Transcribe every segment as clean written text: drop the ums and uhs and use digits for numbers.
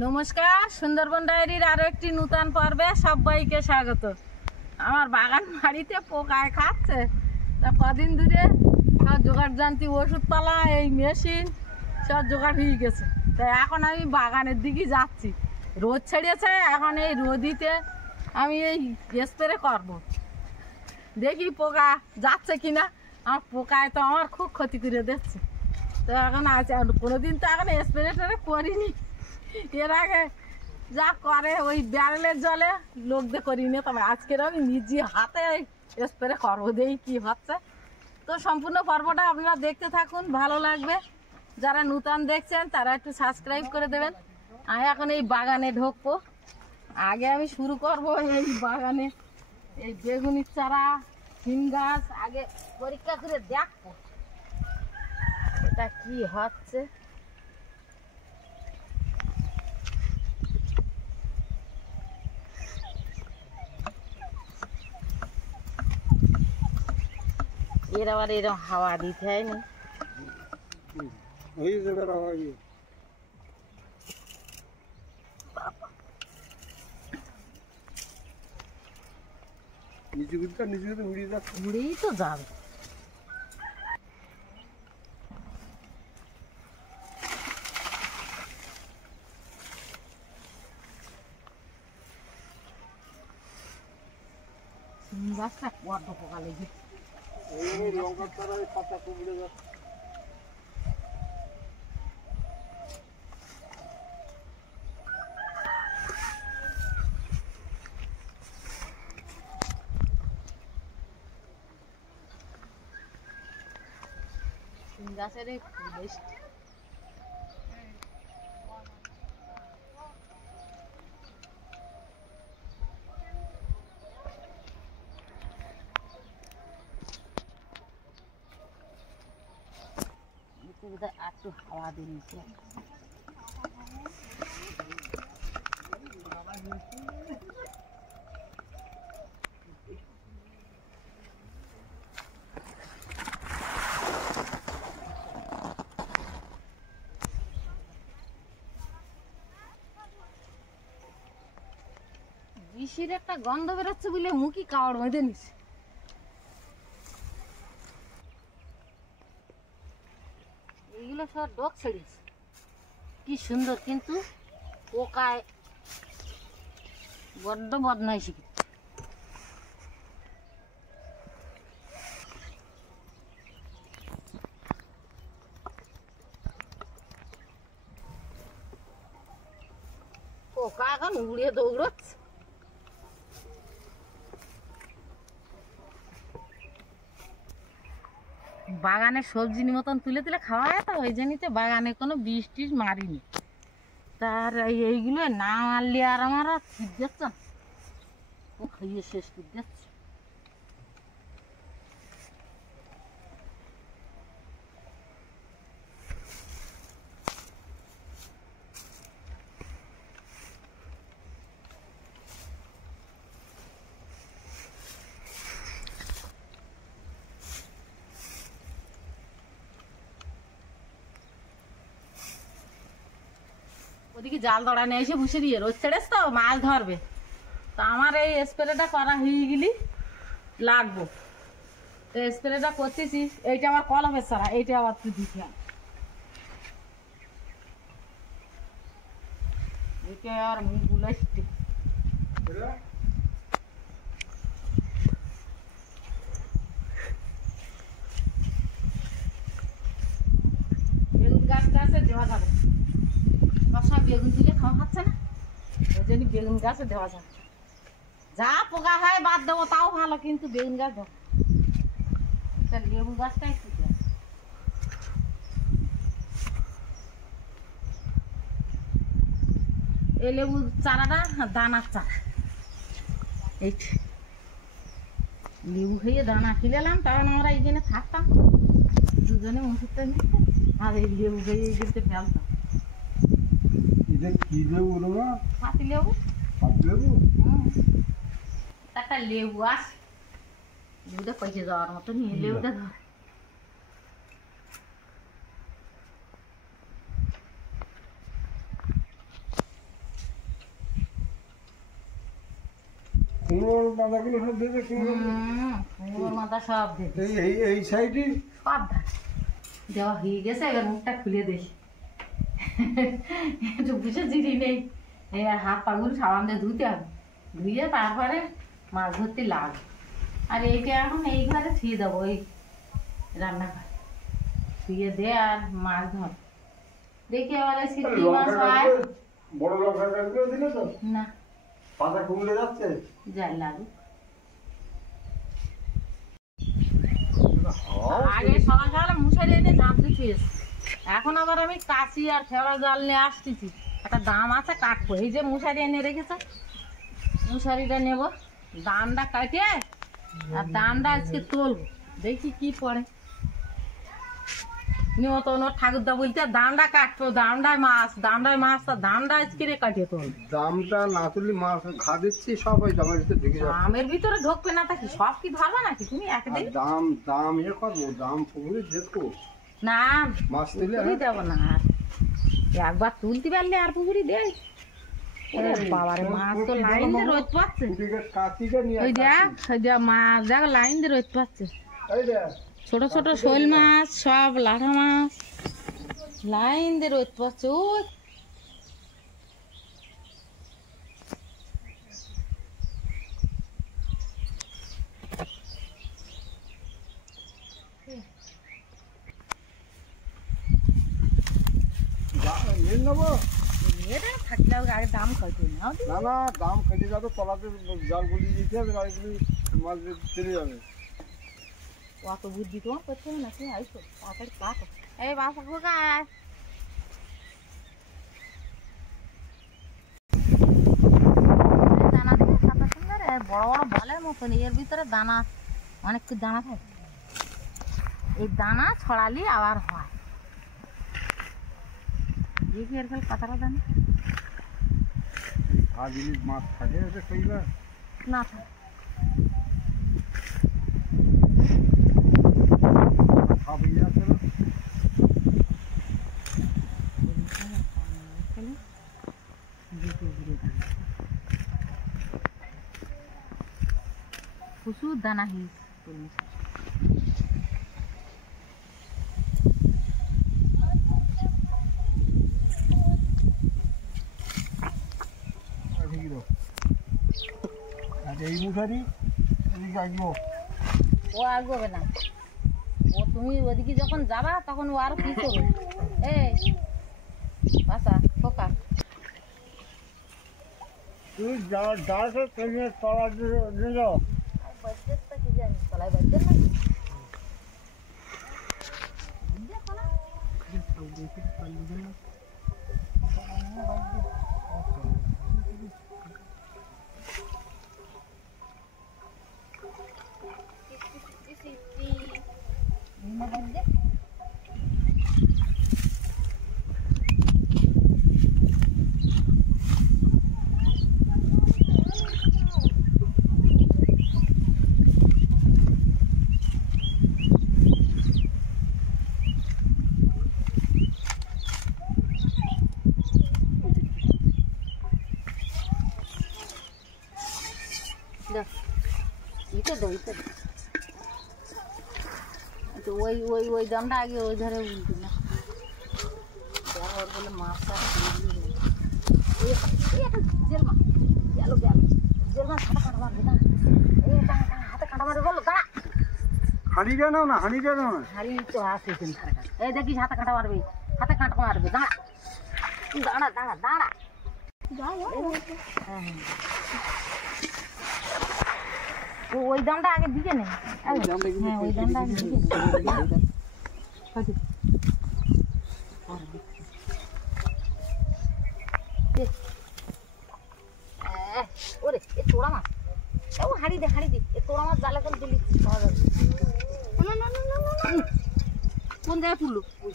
নমস্কার, সুন্দরবন ডায়েরির আরো একটি নূতন পর্বে সবাইকে স্বাগত। আমার বাগান বাড়িতে পোকায় খাচ্ছে, তা কদিন ধরে সব জোগাড় জানতি ওষুধপালা এই মেশিন সব জোগাড় হয়ে গেছে। তাই এখন আমি বাগানের দিকে যাচ্ছি। রোদ ছেড়েছে, এখন এই রোদিতে আমি এই স্প্রে করব, দেখি পোকা যাচ্ছে কিনা। আমার পোকায় তো আমার খুব ক্ষতি করে দিচ্ছে। তো এখন আছে, কোনোদিন তো এখন স্প্রে টেরে করিনি। এর আগে যা করে ওই ব্যারেলের জলে লোক দিয়ে করিনি, তবে আজকের আমি নিজে হাতে স্প্রে করবো, দেখি কী হচ্ছে। তো সম্পূর্ণ পর্বটা আপনারা দেখতে থাকুন, ভালো লাগবে। যারা নূতন দেখছেন তারা একটু সাবস্ক্রাইব করে দেবেন। আমি এখন এই বাগানে ঢুকবো। আগে আমি শুরু করব এই বাগানে এই বেগুনির চারা, সিম গাছ আগে পরীক্ষা করে দেখবো এটা কি হচ্ছে। এর আবার এরকম হাওয়া দিতে হয় না। উড়েই তো যাবে। গাছটা বড্ড পোকা লেগে গাছের এই একটু হাওয়া দিয়েছে। বিষের একটা গন্ধ বেরোচ্ছে বলে মুখি কাওয়ার মধ্যে নিচ্ছে। এইগুলো সব ডগ ছেড়েছে, কি সুন্দর, কিন্তু পোকায় বড্ড বদমাইশি। পোকা এখন উড়িয়ে দৌড়চ্ছে। বাগানে সবজি মতন তুলে তুলে খাওয়া হয়, তো ওই জন্যই তো বাগানে কোনো বিষ টিষ মারিনি। তার এইগুলো না মারলে আর আমার আর ঠিক যাচ্ছে, ও খাইয়ে শেষ করে যাচ্ছে। ওদিকে জাল দড়ানে এসে বসে দিয়ে রোদ ছেড়েছে তো মাছ ধরবে। তো আমার এই স্প্রেটা করা হয়ে গেলি লাগবো। তো স্প্রেটা করতেছি, এইটা আমার কলমের ছাড়া, এইটা আবার তুই দিতে হয়। এইটা আর মুখগুলো বেগুন গাছে দেওয়া যাবে, সব বেগুন তুলে খাওয়া হচ্ছে না, ওই জন্য বেগুন গাছে দেওয়া যাবে। যা পোকা হয় বাদ দেবো তাও ভালো, কিন্তু বেগুন গাছ দেবো। লেবু গাছটাই ঠিক আছে। এই লেবু চারাটা দানার চারা, এই লেবু খেয়ে দানা খেলাম, তখন আমরা এই জন্য থাকতাম দুজনে ওষুধটা নিতে, আর এই লেবু খেয়ে এই জন্য ফেলতাম। পাতি লেবু, একটা লেবু আছে, লেবুটা পয়সা যাওয়ার মতো নিয়ে লেবুটা ধর। কুমড়োর পাতাগুলো সব দিতে কুমড়োর মাথা সব দিতে এই সাইডে সব দেওয়া হয়ে গেছে। এবার মুখটা খুলে দেখি, একটু বুঝে জিরি নেই। এই হাত পাগুলো সাবান দিয়ে ধুতে হবে, ধুয়ে তারপরে মাছ ধরতে লাগবে। আর এইটা এখন এই ঘরে থুয়ে দেবো, ওই রান্নাঘরে থুয়ে দে আর মাছ ধর। দেখি এবারে সিদ্ধি মাছ হয় বড় লঙ্কার গাছগুলো দিলে তো না, পাতা কুমড়ে যাচ্ছে যাই লাগুক। আগে সকাল সকালে মুসারি এনে ঝাঁপ দিয়েছি, এখন আবার আমি কাশি আর খেওড়া জাল নিয়ে আসতেছি। একটা দাম আছে কাটবো, এই যে মশারি এনে রেখেছে, মশারিটা নেব, দামটা কাটিয়ে আর দামটা আজকে তুলবো, দেখি কি পড়ে। নিয়তন ঠাকুরদা বলতে দামটা কাটবো, দামটায় মাছ, দামটায় মাছ, তার দামটা আজকে রে কাটিয়ে তুলবো। দামটা না তুলি মাছ ঘা দিচ্ছি সব ওই দামের ভিতরে ঢুকে যাবে। দামের ভিতরে ঢুকবে না তা কি সব কি ধরবে নাকি তুমি একদিন? দাম দাম ইয়ে করবো, দাম পুকুরে দেখো না মাছ তুলে পুকুরি দেবো না, একবার তুলতে পারলে আর পুকুরি দেয়। বাবারে মাছ তো লাইন দিয়ে রোদ পাচ্ছে, ওই দেখ ওই দেখ মাছ দেখ লাইন দিয়ে রোদ পাচ্ছে। ছোট ছোট শোল মাছ সব লাঠা মাছ লাইন দিয়ে রোদ পাচ্ছে। ওই থাকলে আগে দাম কত না, না দাম কেটে যাবে, তলাতে জালগুলি দিতে হবে, গাড়িগুলি মাছ চলে যাবে। অত বুদ্ধি তোমার করতে হবে না, তুমি আইসো তাড়াতাড়ি কাটো। এই বাসা খোকায় দানা দিয়ে কত সুন্দর বড় বড় বলের মতন, এর ভিতরে দানা অনেক কিছু দানা থাকে, এই দানা ছড়ালি আবার হয়। দেখি এর ফেলে কতটা দানা আজ ইলিশ মাছ থাকে সেইবার না থাকে। প্রচুর দানা হয়েছে। এই মুখারি ও আগবে না, ও তুমি ওদিকে যখন যাবা তখন ও আরো কি করবে। এই বাসা খোকা তুই ডালটা ট্রেনে তলা দিল বাজেটটা কি জানি তলায় বাজেট নাকি ওই ওই ওই দামটা আগে ওই ধারে উল্টি না বলে মাছটা জেল মাছ গেল গেল জেল মাছ হাতে কাঁটা মারবে না, এই হাতে কাঁটা মারবে বলো দাঁড়া। হাঁড়িটা নাও না, হাঁড়িটা নাও না, হাঁড়ি তো আছে এই দেখিস হাতে কাঁটা মারবে, হাতে কাঁটা মারবে দাঁড়া দাঁড়া দাঁড়া দাঁড়া। হ্যাঁ হ্যাঁ ওই দামটা আগে দিকে নেই, হ্যাঁ ওই দামটা আগে দিকে ওরে এ তোড়া মাছ, ও হাঁড়ি দে এ তোড়া মাছ জালে করে দিলি পাওয়া যাবে। কোন জায়গায় পুরলো ওই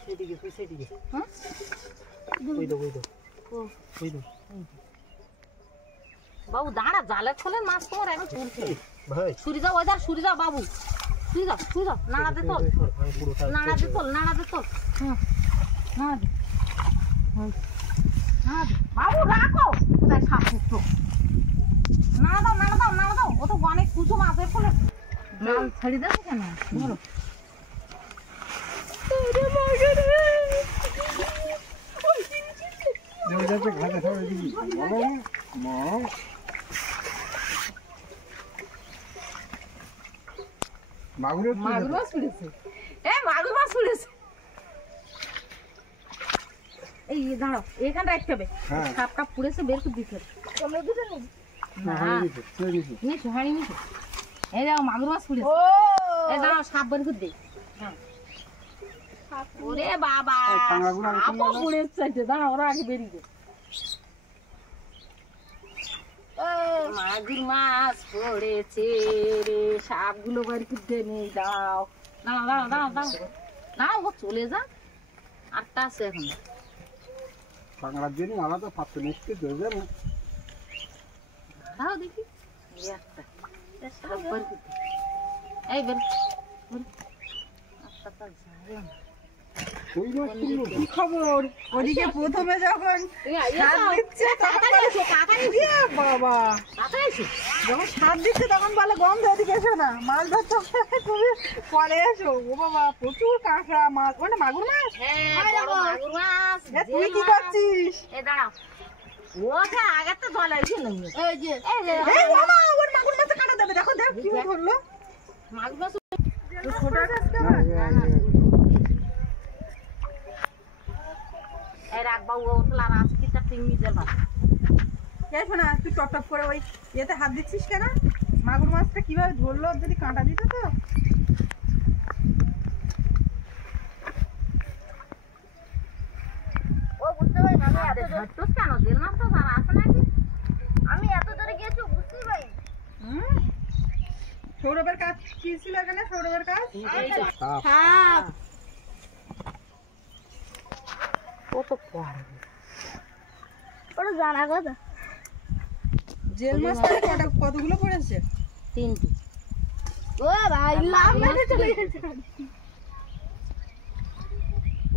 সেদিকে হ্যাঁ বাবু দাঁড়া, জালের খোলের মাছ তোমার এখন তুলছে। সুরি যাও ওইদার, সুরি যাও বাবু, সুরি যাও নাড়াতে তোল, নাড়াতে তোল বাবু রাখো কোথায় সাপ ফুটতো, নাড়া দাও জাল ছাড়ি দাও কেন ধরো যাতে ঘাটে সবাই দিবি মাগুর মাছ পড়েছে মাগুর মাছ পড়েছে এই দাঁড়াও এখানে রাখতে হবে কাপ কাপ পুড়েছে বের করে দিতে হবে তোমরা দুটো নিছো হাঁড়ি নিছো এই দাও মাগুর মাছ পড়েছে এই দাঁড়াও সাপ বের করে দে ওরে বাবা সাপও পড়েছে দাঁড়াও ওরা আগে বেরিয়ে দে মাগুর মাছ পড়েছে রে সাপগুলো বের করে নেই দাও দাঁড়াও দাঁড়াও দাঁড়াও দাঁড়াও দাঁড়াও ও চলে যা আটটা আছে এখন কাঁকড়ার জন্য আলাদা পাত্র নিচ্ছে ধরবে না দাও দেখি এই বের কি খবর ওদিকে প্রথমে যখন সার দিচ্ছে বাবা যখন সার দিচ্ছে তখন বলে গন্ধ ওদিকে এসো না মাছ ধরতে তুমি পরে এসো ও বাবা প্রচুর কাঁকড়া মাছ মানে মাগুর মাছ মাগুর মাছ তুই কি করছিস এই দাঁড়াও ওটা আগে তো জল এসে নেই এই যে এই বাবা ওর মাগুর মাছে কাটা দেবে দেখো দেখ কি ধরলো মাগুর মাছ ছোট আজকে এই রাখবা ও উঠলা না আজকে তা টিঙ্গি দেবা দেখো না তুই টপ টপ করে ওই ইয়েতে হাত দিচ্ছিস কেন মাগুর মাছটা কিভাবে ধরলো যদি কাঁটা দিত তো ও বুঝতে পারি না আমি এত ধরতোস কেন দিল না তো আর আসে নাকি আমি এত ধরে গেছি বুঝতেই পারি সৌরভের কাজ কি ছিল এখানে সৌরভের কাজ হ্যাঁ কত পড়ে ওটা জানা কথা জেল মাছ কতগুলো পড়েছে 3টি ও ভাই লাভ মেরে চলে গেছে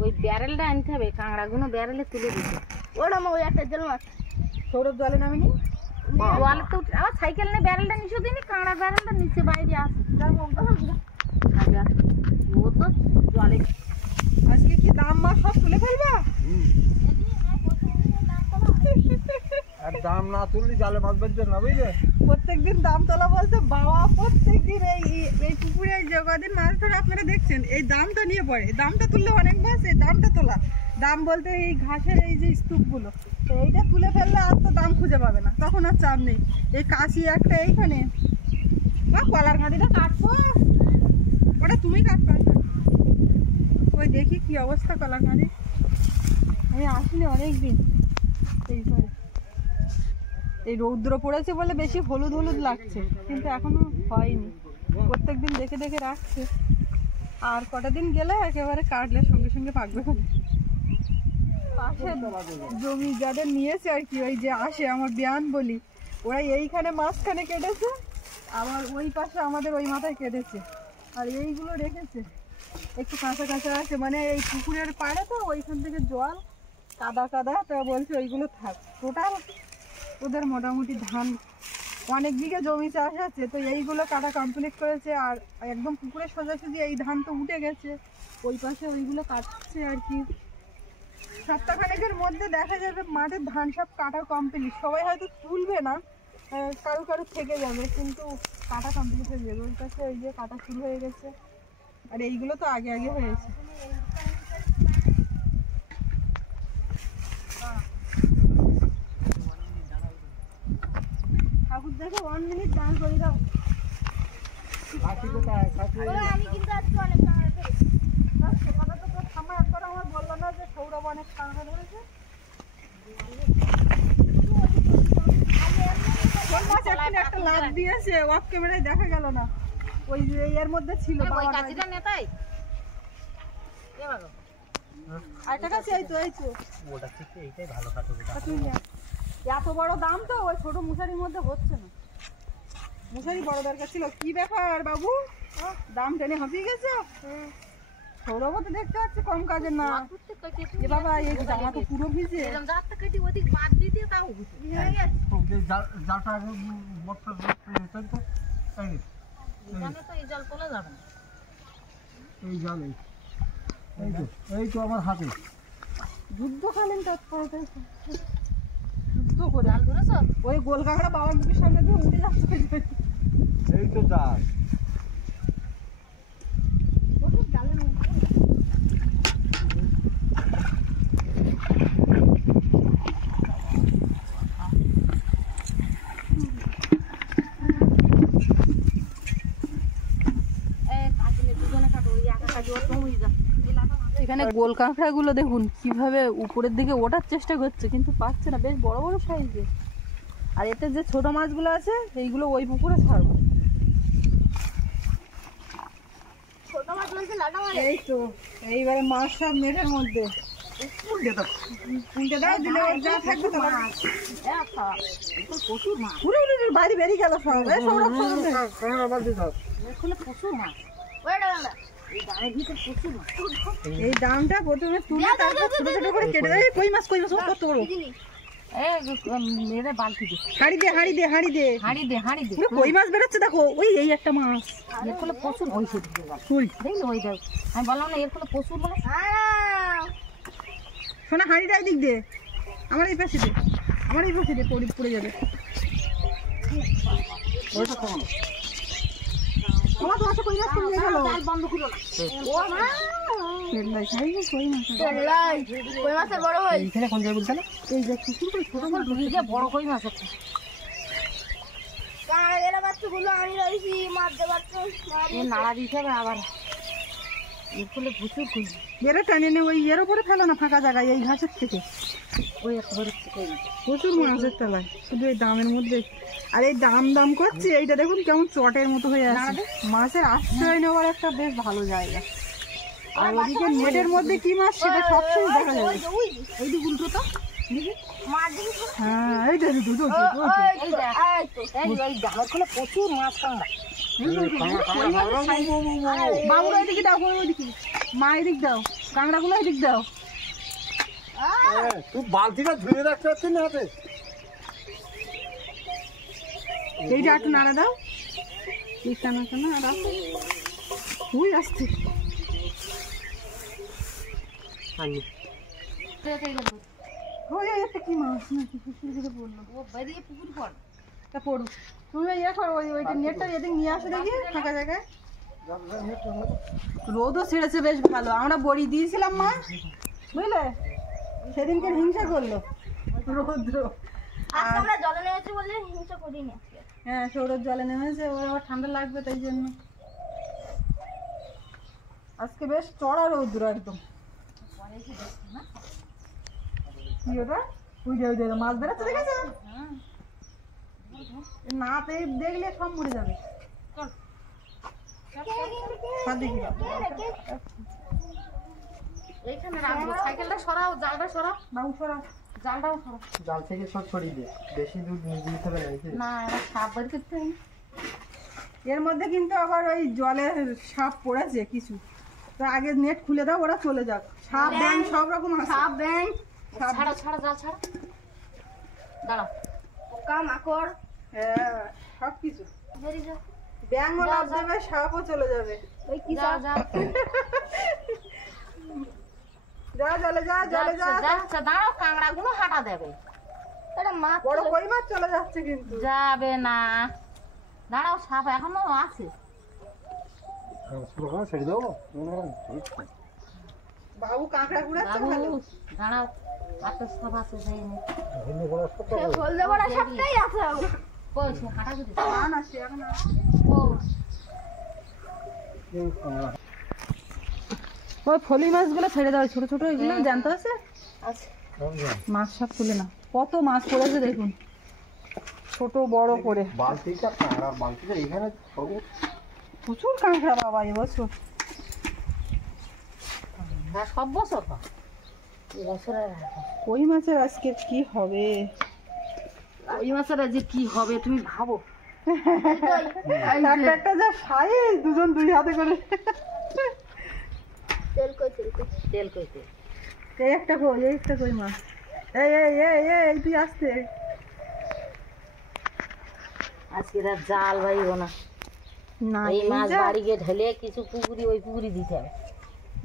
ওই ব্যারেলটা আনতে হবে কাঁকড়াগুলো ব্যারেলে তুলে দিতে ওটা ওই একটা জেল মাছ সৌরভ জলে নামেনি জলে তো আবার সাইকেল নিয়ে ব্যারেলটা নিচে দিনি কাঁকড়া ব্যারেলটা নিচে বাইরে আসে ও তো জলে আজকে কি দাম মাছ সব তুলে ফেলবা আর দাম না তুললি জালে মাছ বেঁচে না বুঝলে প্রত্যেকদিন দাম তোলা বলতে বাবা প্রত্যেকদিন এই পুকুরে যে কদিন মাছ ধরে আপনারা দেখছেন এই দামটা নিয়ে পড়ে এই দামটা তুললে অনেক মাছ এই দামটা তোলা দাম বলতে এই ঘাসের এই যে স্তূপগুলো তো এইটা তুলে ফেললে আর তো দাম খুঁজে পাবে না তখন আর চাপ নেই এই কাশি একটা এইখানে বা কলার ঘাঁটিটা কাটবো ওটা তুমি কাটবে ওই দেখি কি অবস্থা কলার ঘাঁটি আমি আসিনি অনেকদিন এই ঘরে এই রৌদ্র পড়েছে বলে বেশি হলুদ হলুদ লাগছে কিন্তু এখনো হয়নি প্রত্যেকদিন দেখে দেখে রাখছে আর কটা দিন গেলে একেবারে কাটলে সঙ্গে সঙ্গে পাকবে পাশে জমি যাদের নিয়েছে আর কি ওই যে আসে আমার বিয়ান বলি ওরা এইখানে মাঝখানে কেটেছে আবার ওই পাশে আমাদের ওই মাথায় কেটেছে আর এইগুলো রেখেছে একটু কাঁচা কাঁচা আছে মানে এই পুকুরের পাড়ে তো ওইখান থেকে জল কাদা কাদা তো বলছে ওইগুলো থাক টোটাল ওদের মোটামুটি ধান অনেক বিঘে জমি চাষ আছে তো এইগুলো কাটা কমপ্লিট করেছে আর একদম পুকুরের সোজাসুজি এই ধান তো উঠে গেছে ওই পাশে ওইগুলো কাটছে আর কি সপ্তাহখানেকের মধ্যে দেখা যাবে মাঠের ধান সব কাটা কমপ্লিট সবাই হয়তো তুলবে না কারো কারো থেকে যাবে কিন্তু কাটা কমপ্লিট হয়ে যাবে ওই পাশে ওই যে কাটা শুরু হয়ে গেছে আর এইগুলো তো আগে আগে হয়েছে ঠাকুর দেখে 1 মিনিট ডান্স করে দাও খাসি কোথায় খাসি আমি কিন্তু আজকে অনেক কাঁকড়া ধরেছি কথা তো তোর ঠাম্মা একবার আমার বললো না যে সৌরভ অনেক কাঁকড়া ধরেছে একটা লাভ দিয়েছে অফ ক্যামেরায় দেখা গেল না ওই এর মধ্যে ছিল ওই কাজিটা নেতাই আরেকটা কাছে এই তো ওটা থেকে এইটাই ভালো কাটবে এত বড় দাম তো ওই ছোট মশারির মধ্যে হচ্ছে না মশারি বড় দরকার ছিল কি ব্যাপার বাবু দাম টেনে হাঁপিয়ে গেছে সৌরভ তো দেখতে পাচ্ছে কম কাজের না এ বাবা এই জামা তো পুরো ভিজে জালটা বক্স এখানে তো এই জল তোলা যাবে না। এই জাল এই তো আমার হাতে। যুদ্ধকালীন তৎপরতা, যুদ্ধ করে জাল ধরেছো? ওই গোল কাঁকড়া বাবার মুখের সামনে দিয়ে উঠে যাচ্ছে। এই তো জাল। এখানে গোল কাঁকড়াগুলো দেখুন কিভাবে উপরের দিকে ওঠার চেষ্টা করছে, কিন্তু পাচ্ছে না। বেশ বড় বড় সাইজে। আর এতে যে ছোট মাছগুলো আছে এইগুলো ওই পুকুরে ছাড়বো। এই তো এইবারে মাছ সব নেটের মধ্যে উল্টে দাও, দিলে ওর যা থাকবে তো প্রচুর মাছ, উড়ে উড়ে উড়ে বাইরে বেরিয়ে গেল সব। এই সৌরভ, সৌরভ দে। কাঁকড়া বালতি দাও। এখানে প্রচুর মাছ, এই গায়ের ভিতরে প্রচুর মাছ। এই দামটা প্রথমে তুলে তারপর ছোট ছোট করে কেটে দেয়। কই মাছ, কই মাছ, ও কত বড়। মেরে বালতি দে, হাঁড়ি দে, হাঁড়ি দে, হাঁড়ি দে। হাঁড়ি দে। পুরো কই মাছ বেরোচ্ছে দেখো। ওই এই একটা মাছ। এর ফলে প্রচুর ওই সে কই দেখলে ওই যাই, আমি বললাম না এর ফলে প্রচুর মাছ। শোনা, হাঁড়িটা এই দিক দে, আমার এই পাশে দে, আমার এই পাশে দে, পড়ে যাবে। ওইটা খাওয়ানো। আমার তো আছে কই মাছ নিয়ে গেল। জাল বন্ধ করো না। পেল্লাই খাই কই মাছ। এইখানে কোন জায়গায় বলছে না? এই যে কুকুর কই ছোট মাছ। নিজে বড় কই মাছ আছে। এ নাড়া দিতে হবে আবার, এর ফলে প্রচুর কই মাছ। এরা টানে নে, ওই এর উপরে ফেলো না ফাঁকা জায়গায়, এই ঘাসের থেকে। ওই একটা ধরেছে কই মাছ। প্রচুর মাছের তলায়, শুধু এই দামের মধ্যে। আর এই দাম দাম করছে, এইটা দেখুন কেমন চটের মতো হয়ে আছে। মাছের আশ্রয় নেওয়ার একটা বেশ ভালো জায়গা। আর ওদিকে নেটের মধ্যে কি মাছ সেটা সবসময় দেখা যাবে। ওই দিক উল্টো তো হ্যাঁ, এই দেখি দুটো এই দেখ, এই ওই ডাঙর ফলে প্রচুর মাছ কাঁকড়া। বাবুরা এদিকে দাও, ওইদিকে মা এদিক দাও, কাঁকড়াগুলো এদিক দাও। তুই বালতিটা ধুয়ে রাখতে পারছিস না হাতে? এইটা একটু নাড়া দাও। এই টানা টানা আর ওই আসছে। ওই একটা কি মাছ নাকি পুকুর করে পড়লো। ও বেরিয়ে পুকুর পড়। তা পড়ুক। তুমি ইয়ে করো, ওইটা নেটটা এদিক নিয়ে আসো দেখি ফাঁকা জায়গায়। রোদও ছেড়েছে বেশ ভালো। আমরা বড়ি দিয়েছিলাম মা, বুঝলে, সেদিনকে হিংসা করলো রৌদ্র। জলে নেমেছি বললে হিংসা করিনি। হ্যাঁ, সৌরভ জলে নেমেছে, ওর আবার ঠান্ডা লাগবে তাই জন্য। আজকে বেশ চড়া রৌদ্র একদম। কি ওটা? ওই মাছ বেরোচ্ছে, দেখেছো? না দেখলে সব মরে যাবে। এইখানে রাখবো, সাইকেলটা সরাও, জালটা সরাও, বাবু সরা, জালটাও সরাও। জাল থেকে সব ছড়িয়ে দে, বেশি দূর নিয়ে যেতে হবে না। না এবার সাপ বের করতে হবে। এর মধ্যে কিন্তু আবার ওই জলের সাপ পড়েছে কিছু, তো আগে নেট খুলে দাও, ওরা চলে যাক। সাপ ব্যাং সব রকম আছে। সাপ ব্যাং ছাড়া ছাড়া জাল ছাড়া, দাঁড়াও। পোকা মাকড় হ্যাঁ, সব কিছু। বেরিয়ে যাও। ব্যাংও লাভ দেবে, সাপও চলে যাবে। ওই কি যা যা যা জলে যা, জলে যা। যাচ্ছে, দাঁড়াও, কাঁকড়াগুলো হাঁটা দেবে। এটা মাছ বড় কই মাছ চলে যাচ্ছে কিন্তু। যাবে না, দাঁড়াও, সাপ এখনো আছে। ছেড়ে দেবো। বাবু কাঁকড়া কুড়াচ্ছে বাবু ভালো। দাঁড়াও, এত সাপ আছে যাইনি। হলদে বড়া সবটাই আছে। কই সে হাঁটা দিতে না না, সে এখন আর- ও ওই ফলি মাছগুলো ছেড়ে দাও, ছোট ছোট এগুলো জানতে আছে। আছে। মাছ সব তুলে না, কত মাছ পড়েছে দেখুন, ছোট বড় করে। বালতিটা কাঁকড়া, বালতিটা এখানে প্রচুর কাঁকড়া বাবা এবছর। হ্যাঁ, সব বছর হয়। এবছরে কই মাছের আজকে কি হবে? ওই মাছের যে কি হবে তুমি ভাবো। একটা একটা যা সাইজ, দুজন দুই হাতে করে। তেল কই তেল কই তেল কইতে এই একটা কই, এই একটা কই মাছ। এই এই এই এই তুই আসতে। আজকে আর জাল বাইব না। না এই এই মাছ যা- বাড়ি গিয়ে ঢেলে কিছু পুকুরি ওই পুকুরি দিতে হবে।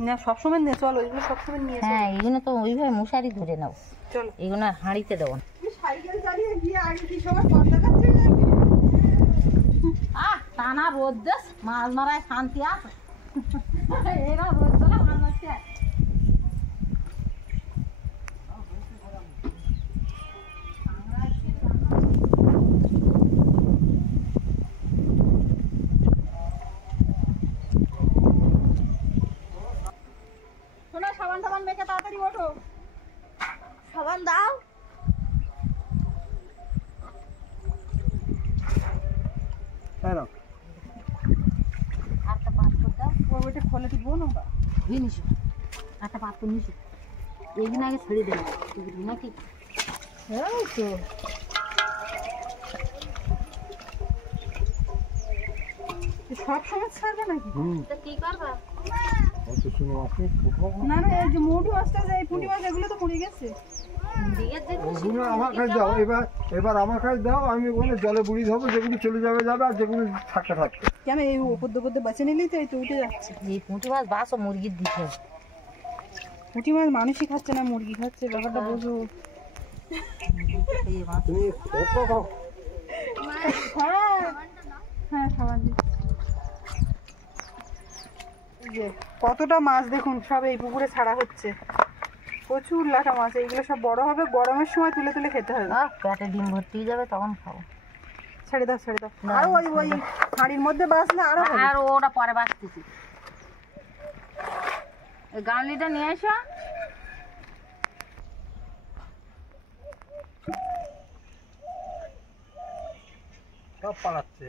না সবসময় নিয়ে চলো, এগুলো সবসময় নিয়ে চলো। হ্যাঁ এগুলো তো ওইভাবে মশারি ধরে নাও, চলো এগুলো আর হাঁড়িতে দেবো না। তুমি সাইকেল চালিয়ে গিয়ে আগে কি সবার পথ দেখাচ্ছে নাকি? টানা রোদ দেশ মাছ মারায় শান্তি আছে। এরা রোদ তোলা মাছ মারছে। শোনো সাবান টাবান মেখে তাড়াতাড়ি ওঠো। সাবান দাও। তাই না? একটা পাথর দাও, ওইটা খোলে তুলবো না বা? ধুয়ে নিস একটা পাথর নিস, এইগুলো আগে ছেড়ে দেবো পুকুরি নাকি। এই তো সব সময় ছাড়বে নাকি? তা কি করবা? অত শুনো আপনি না না, এই যে মোটু মাছটা যে এই পুঁটি মাছ এগুলো তো মরে গেছে। দিয়ে দে ওগুলো আমার কাছে দাও, এবার আমার কাছে দাও, আমি ওখানে জলে বুড়ি ধরবো, যেগুলো চলে যাবে যাবে, আর যেগুলো থাকতে থাকবে। কেন এই ওপর দোপর বাঁচে নিলেই তো এই তো উঠে যাচ্ছে। এই পুঁটি মাছ বাসো মুরগির দিতে হবে। পুঁটি মাছ মানুষই খাচ্ছে না, মুরগি খাচ্ছে, ব্যাপারটা বোঝো। এই মাছ তুমি কত খাও? হ্যাঁ হ্যাঁ সাবান দিই। এই যে কতটা মাছ দেখুন, সব এই পুকুরে ছাড়া হচ্ছে, প্রচুর লাটা মাছ। এইগুলো সব বড় হবে, গরমের সময় তুলে তুলে খেতে হবে। পেটে ডিম ভর্তি হয়ে যাবে তখন খাবো। ছেড়ে দাও ছেড়ে দাও। আরো ওই ওই হাঁড়ির মধ্যে বাঁচলে আরো হবে। আর ওটা পরে বাঁচতেছি। এই গামলিটা নিয়ে এসো। সব পালাচ্ছে।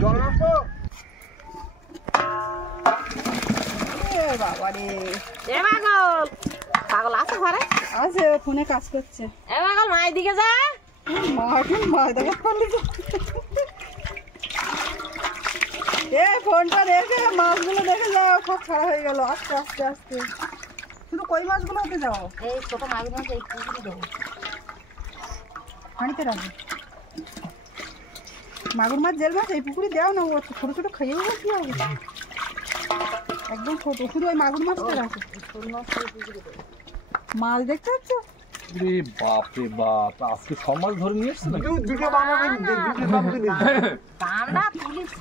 জল রাখো। এ বাবা রে, এ পাগল, পাগল আছে ঘরে? আছে ফোনে কাজ করছে। এ পাগল মায়ের দিকে যা। মা এখন মা দেখাতে পারলি তো। এ ফোনটা রেখে মাছগুলো দেখে যাও, সব ছাড়া হয়ে গেল। আস্তে আস্তে আস্তে শুধু কই মাছগুলো হতে যাও, এই ছোট মাগুর মাছ এই পুকুরি দেবো। হাঁড়িতে রাখো। মাগুর মাছ জেল মাছ এই পুকুরে দাও না, ও ছোট ছোট খেয়েও কি হবে, একদম ছোট। শুধু ওই মাগুর মাছটা রাখো। ছোট মাছ এই পুকুরি দেবো। মাছ দেখতে পাচ্ছ? রে বাপ রে বাপ, আজকে সব মাছ ধরে নিয়ে এসছে নাকি? দুটো বানাবে, দুটো বানাবে নি। দামটা তুলিস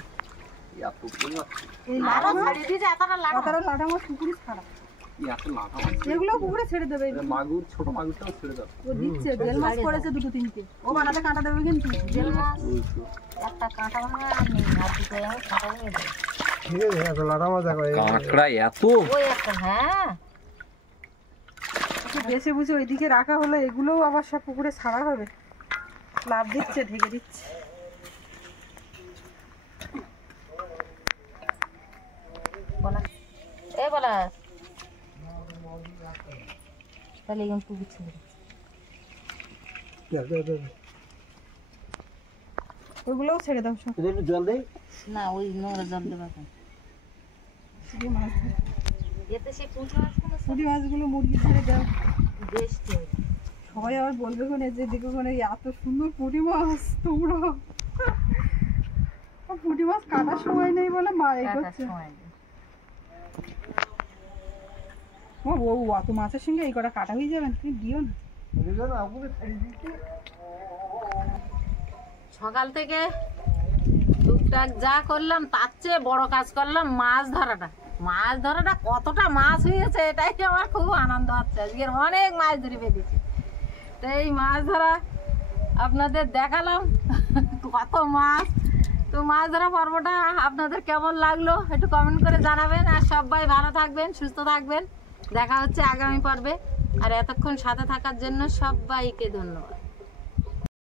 এত পরিমাণ, এই আরো ছাড়িয়ে দিয়েছে এতটা লাগা। কতটা লাটা মাছ পুকুরে ছাড়া, এত লাঠা মাছ। এগুলো পুকুরে ছেড়ে দেবে। এটা মাগুর, ছোট মাগুরটাও ছেড়ে দাও। ও দিচ্ছে, জেল মাছ করেছে দুটো তিনটে, ও বানাতে কাঁটা দেবে কিন্তু। জেল মাছ ওই তো। একটা কাঁটা ভাঙা আর নেই, আর দুটো এমন কাঁটা ভেঙে দেবে। ঠিক আছে, এত লাটা মাছ দেখো। কাঁকড়া এত, ওই একটা, হ্যাঁ একটু বেছে বুঝে ওইদিকে রাখা হলো, এগুলোও আবার সব পুকুরে ছাড়া হবে। লাভ দিচ্ছে, ঢেকে দিচ্ছে। বলা এ বলা তাহলে এখন পুকুর ছেড়ে দে। ওইগুলোও ছেড়ে দাও সব। একটু জল দেই। না ওই নোংরা জল দেবা কেন? শুধু মাছ ধরো। এতে সে পুঁটি মাছগুলো পুঁটি মাছগুলো মুরগি ছেড়ে দাও। বেশ ঠিক। সবাই আবার বলবে কোনে যে দেখো কোনে এত সুন্দর পুঁটি মাছ তোমরা। পুঁটি মাছ কাটার সময় নেই বলে মা এই কাটার করছে। সময় নেই। ও অত মাছের সঙ্গে এই কটা কাটা হয়ে যাবেন, তুমি দিও না। বুঝলে না, আপনি ছাড়িয়ে দিচ্ছি। সকাল থেকে টুকটাক যা করলাম তার চেয়ে বড় কাজ করলাম মাছ ধরাটা কতটা মাছ হয়েছে এটাই আমার খুব আনন্দ হচ্ছে। আজকের অনেক মাছ ধরে পেয়েছি, তো এই মাছ ধরা আপনাদের দেখালাম কত মাছ। তো মাছ ধরা পর্বটা আপনাদের কেমন লাগলো একটু কমেন্ট করে জানাবেন, আর সবাই ভালো থাকবেন, সুস্থ থাকবেন। দেখা হচ্ছে আগামী পর্বে, আর এতক্ষণ সাথে থাকার জন্য সবাইকে ধন্যবাদ।